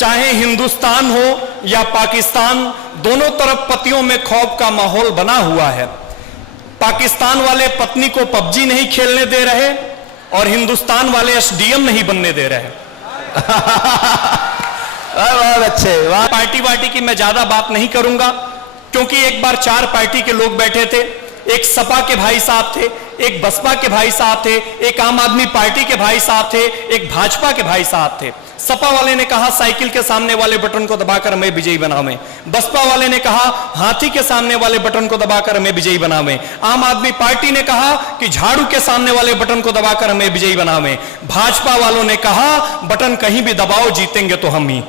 चाहे हिंदुस्तान हो या पाकिस्तान, दोनों तरफ पतियों में खौफ का माहौल बना हुआ है। पाकिस्तान वाले पत्नी को पबजी नहीं खेलने दे रहे और हिंदुस्तान वाले एसडीएम नहीं बनने दे रहे। बहुत अच्छे। पार्टी वार्टी की मैं ज्यादा बात नहीं करूंगा, क्योंकि एक बार 4 पार्टी के लोग बैठे थे। एक सपा के भाई साहब थे, एक बसपा के भाई साहब थे, एक आम आदमी पार्टी के भाई साहब थे, एक भाजपा के भाई साहब थे। सपा वाले ने कहा साइकिल के सामने वाले बटन को दबाकर हमें विजयी बनावें। बसपा वाले ने कहा हाथी के सामने वाले बटन को दबाकर हमें विजयी बनावें। आम आदमी पार्टी ने कहा कि झाड़ू के सामने वाले बटन को दबाकर हमें विजयी बनावें। भाजपा वालों ने कहा बटन कहीं भी दबाओ, जीतेंगे तो हम ही।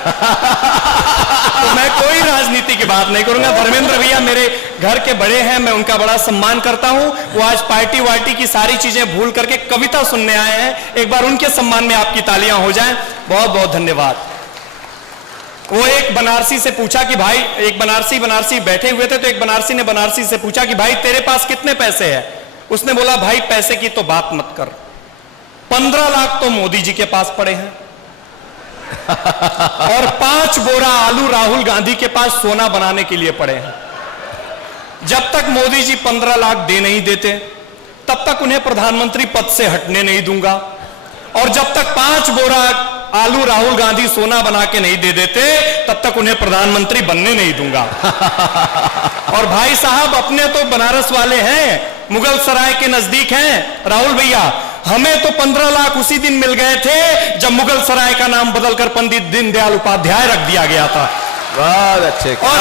तो मैं कोई राजनीति की बात नहीं करूंगा। धर्मेंद्र भैया मेरे घर के बड़े हैं, मैं उनका बड़ा सम्मान करता हूं। वो आज पार्टी वार्टी की सारी चीजें भूल करके कविता सुनने आए हैं। एक बार उनके सम्मान में आपकी तालियां हो जाएं। बहुत बहुत धन्यवाद। वो एक बनारसी से पूछा कि भाई, एक बनारसी बैठे हुए थे, तो एक बनारसी ने बनारसी से पूछा कि भाई तेरे पास कितने पैसे है? उसने बोला भाई पैसे की तो बात मत कर, 15 लाख तो मोदी जी के पास पड़े हैं और 5 बोरा आलू राहुल गांधी के पास सोना बनाने के लिए पड़े हैं। जब तक मोदी जी 15 लाख दे नहीं देते तब तक उन्हें प्रधानमंत्री पद से हटने नहीं दूंगा, और जब तक 5 बोरा आलू राहुल गांधी सोना बना के नहीं दे देते तब तक उन्हें प्रधानमंत्री बनने नहीं दूंगा। और भाई साहब अपने तो बनारस वाले हैं, मुगल सराय के नजदीक हैं। राहुल भैया हमें तो 15 लाख उसी दिन मिल गए थे जब मुगल सराय का नाम बदलकर पंडित दीनदयाल उपाध्याय रख दिया गया था। बहुत अच्छे। और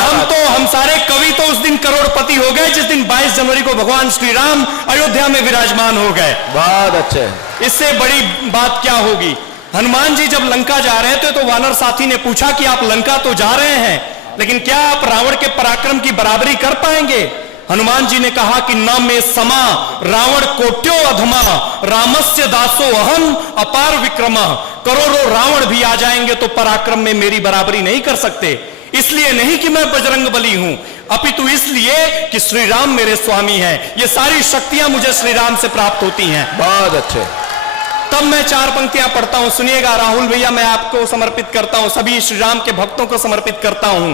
हम सारे कवि तो उस दिन करोड़पति हो गए जिस दिन 22 जनवरी को भगवान श्री राम अयोध्या में विराजमान हो गए। बहुत अच्छे। इससे बड़ी बात क्या होगी? हनुमान जी जब लंका जा रहे थे तो वानर साथी ने पूछा कि आप लंका तो जा रहे हैं, लेकिन क्या आप रावण के पराक्रम की बराबरी कर पाएंगे? हनुमान जी ने कहा कि न में समा रावण कोट्यो अधमा रामस्य दासो अहम अपार विक्रमा। करोड़ों रावण भी आ जाएंगे तो पराक्रम में मेरी बराबरी नहीं कर सकते। इसलिए नहीं कि मैं बजरंग बली हूं, अपितु इसलिए कि श्री राम मेरे स्वामी हैं। ये सारी शक्तियां मुझे श्री राम से प्राप्त होती हैं। बहुत अच्छे। तब मैं 4 पंक्तियां पढ़ता हूं, सुनिएगा। राहुल भैया मैं आपको समर्पित करता हूं, सभी श्री राम के भक्तों को समर्पित करता हूं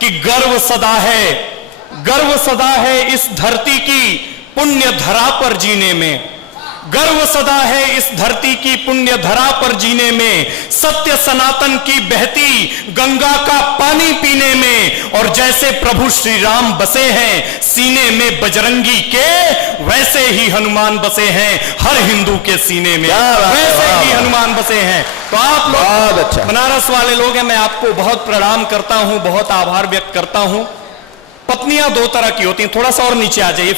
कि गर्व सदा है इस धरती की पुण्य धरा पर जीने में। गर्व सदा है इस धरती की पुण्य धरा पर जीने में, सत्य सनातन की बहती गंगा का पानी पीने में। और जैसे प्रभु श्री राम बसे हैं सीने में बजरंगी के, वैसे ही हनुमान बसे हैं हर हिंदू के सीने में, वैसे ही हनुमान बसे हैं। तो आप लोग अच्छा। बनारस वाले लोग हैं, मैं आपको बहुत प्रणाम करता हूं, बहुत आभार व्यक्त करता हूं। पत्नियां 2 तरह की होती हैं, थोड़ा सा और नीचे आ जाइए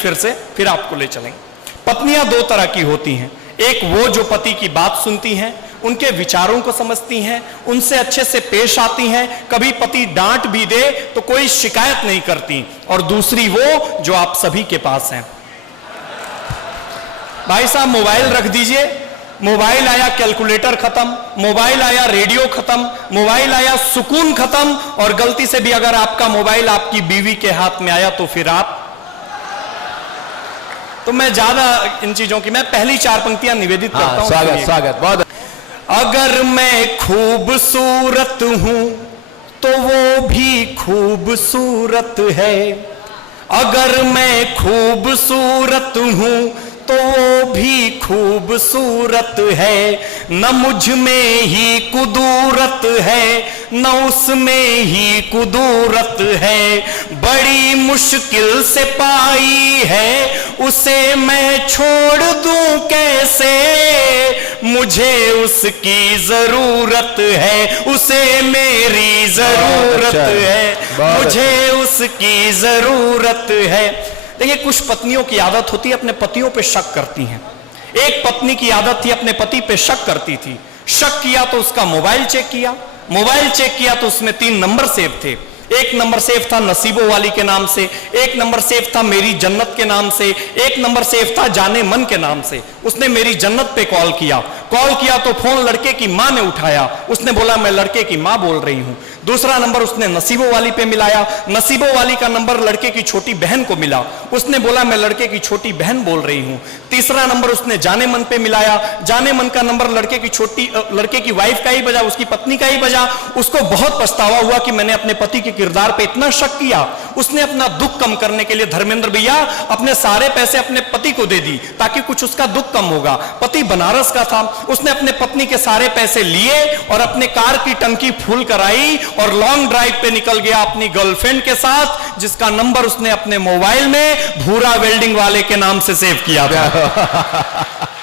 फिर आपको ले चलेंगे। पत्नियां 2 तरह की होती हैं। एक वो जो पति की बात सुनती हैं, उनके विचारों को समझती हैं, उनसे अच्छे से पेश आती हैं, कभी पति डांट भी दे तो कोई शिकायत नहीं करती। और दूसरी वो जो आप सभी के पास हैं। भाई साहब मोबाइल रख दीजिए, मोबाइल आया कैलकुलेटर खत्म, मोबाइल आया रेडियो खत्म, मोबाइल आया सुकून खत्म। और गलती से भी अगर आपका मोबाइल आपकी बीवी के हाथ में आया तो फिर आप, तो मैं ज्यादा इन चीजों की, मैं पहली 4 पंक्तियां निवेदित करता हूं। स्वागत। बहुत। अगर मैं खूबसूरत हूं तो वो भी खूबसूरत है, अगर मैं खूबसूरत हूं तो वो भी खूबसूरत है। न मुझ में ही कुदूरत है न उसमें ही कुदूरत है, बड़ी मुश्किल से पाई है उसे मैं छोड़ दूं कैसे। मुझे उसकी जरूरत है, उसे मेरी जरूरत है, मुझे उसकी जरूरत है। देखिए कुछ पत्नियों की आदत होती है अपने पतियों पे शक करती हैं। एक पत्नी की आदत थी अपने पति पे शक करती थी। शक किया तो उसका मोबाइल चेक किया, मोबाइल चेक किया तो उसमें 3 नंबर सेव थे। एक नंबर सेव था नसीबो वाली के नाम से, एक नंबर सेव था मेरी जन्नत के नाम से, एक नंबर सेव था जाने मन के नाम से। उसने मेरी जन्नत पे कॉल किया, कॉल किया तो फोन लड़के की मां ने उठाया, उसने बोला मैं लड़के की मां बोल रही हूं। दूसरा नंबर उसने नसीबो वाली पे मिलाया, नसीबो वाली का नंबर लड़के की छोटी बहन को मिला, उसने बोला मैं लड़के की छोटी बहन बोल रही हूं। तीसरा नंबर उसने जाने मन पे मिलाया, जाने मन का नंबर लड़के की वाइफ का ही बजा, उसकी पत्नी का ही बजा। उसको बहुत पछतावा हुआ कि मैंने अपने पति के किरदार पे इतना शक किया। उसने अपना दुख कम करने के लिए धर्मेंद्र भैया अपने सारे पैसे अपने पति को दे दी ताकि कुछ उसका दुख कम होगा। पति बनारस का था, उसने अपने पत्नी के सारे पैसे लिए और अपने कार की टंकी फुल कराई और लॉन्ग ड्राइव पे निकल गया अपनी गर्लफ्रेंड के साथ, जिसका नंबर उसने अपने मोबाइल में भूरा वेल्डिंग वाले के नाम से सेव किया था।